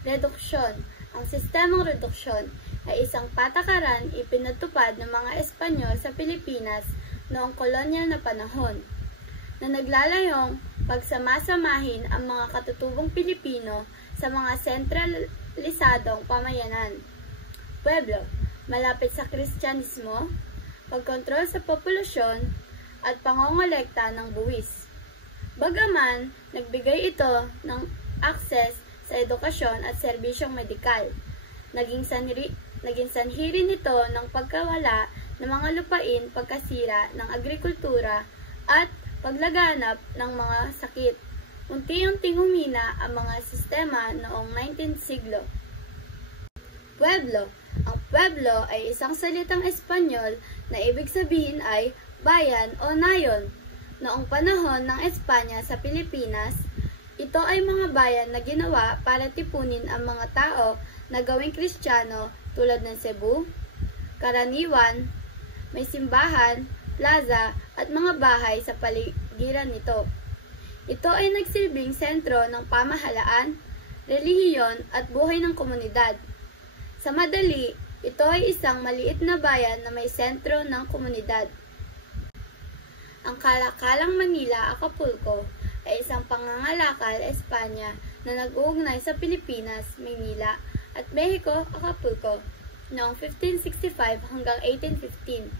Reduksyon. Ang sistemang reduksyon ay isang patakaran ipinatupad ng mga Espanyol sa Pilipinas noong kolonyal na panahon, na naglalayong pagsamasamahin ang mga katutubong Pilipino sa mga sentralisadong pamayanan. Pueblo, malapit sa Kristyanismo, pagkontrol sa populasyon, at pangongolekta ng buwis. Bagaman, nagbigay ito ng akses sa edukasyon at serbisyong medikal. Naging sanhi rin ito ng pagkawala ng mga lupain, pagkasira ng agrikultura at paglaganap ng mga sakit. Unti-unting humina ang mga sistema noong 19th siglo. Pueblo. Ang pueblo ay isang salitang Espanyol na ibig sabihin ay bayan o nayon. Noong panahon ng Espanya sa Pilipinas, ito ay mga bayan na ginawa para tipunin ang mga tao na gawing Kristiyano tulad ng Cebu, karaniwan, may simbahan, plaza at mga bahay sa paligiran nito. Ito ay nagsilbing sentro ng pamahalaan, relihiyon at buhay ng komunidad. Sa madali, ito ay isang maliit na bayan na may sentro ng komunidad. Ang kalakalang Manila, Acapulco ay isang pangangalakal Espanya na nag-uugnay sa Pilipinas, Maynila at Mexico, Acapulco noong 1565 hanggang 1815.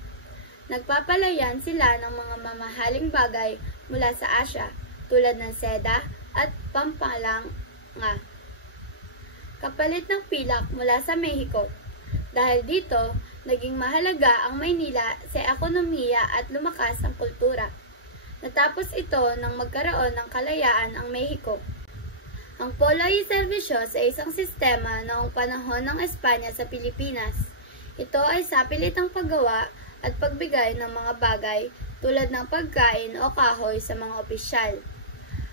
Nagpapalayan sila ng mga mamahaling bagay mula sa Asya tulad ng seda at pampalanga, kapalit ng pilak mula sa Mexico. Dahil dito, naging mahalaga ang Maynila sa ekonomiya at lumakas ang kultura. Natapos ito nang magkaroon ng kalayaan ang Mexico. Ang polo y servicios ay isang sistema noong panahon ng Espanya sa Pilipinas. Ito ay sapilitang paggawa at pagbigay ng mga bagay tulad ng pagkain o kahoy sa mga opisyal.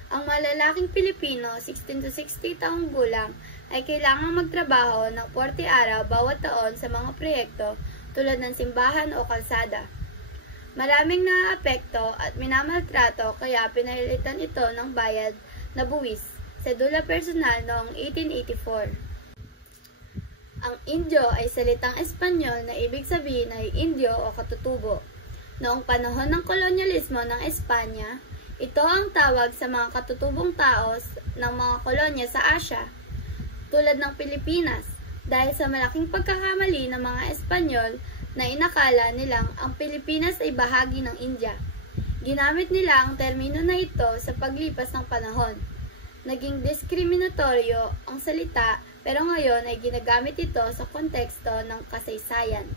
Ang malalaking Pilipino, 16 to 60 taong gulang, ay kailangang magtrabaho ng 40 araw bawat taon sa mga proyekto tulad ng simbahan o kalsada. Maraming naaapekto at minamaltrato kaya pinalitan ito ng bayad na buwis, sedula personal noong 1884. Ang Indio ay salitang Espanyol na ibig sabihin ay Indio o katutubo. Noong panahon ng kolonyalismo ng Espanya, ito ang tawag sa mga katutubong tao ng mga kolonya sa Asya, tulad ng Pilipinas, dahil sa malaking pagkakamali ng mga Espanyol na inakala nilang ang Pilipinas ay bahagi ng India. Ginamit nila ang termino na ito sa paglipas ng panahon. Naging diskriminatoryo ang salita pero ngayon ay ginagamit ito sa konteksto ng kasaysayan.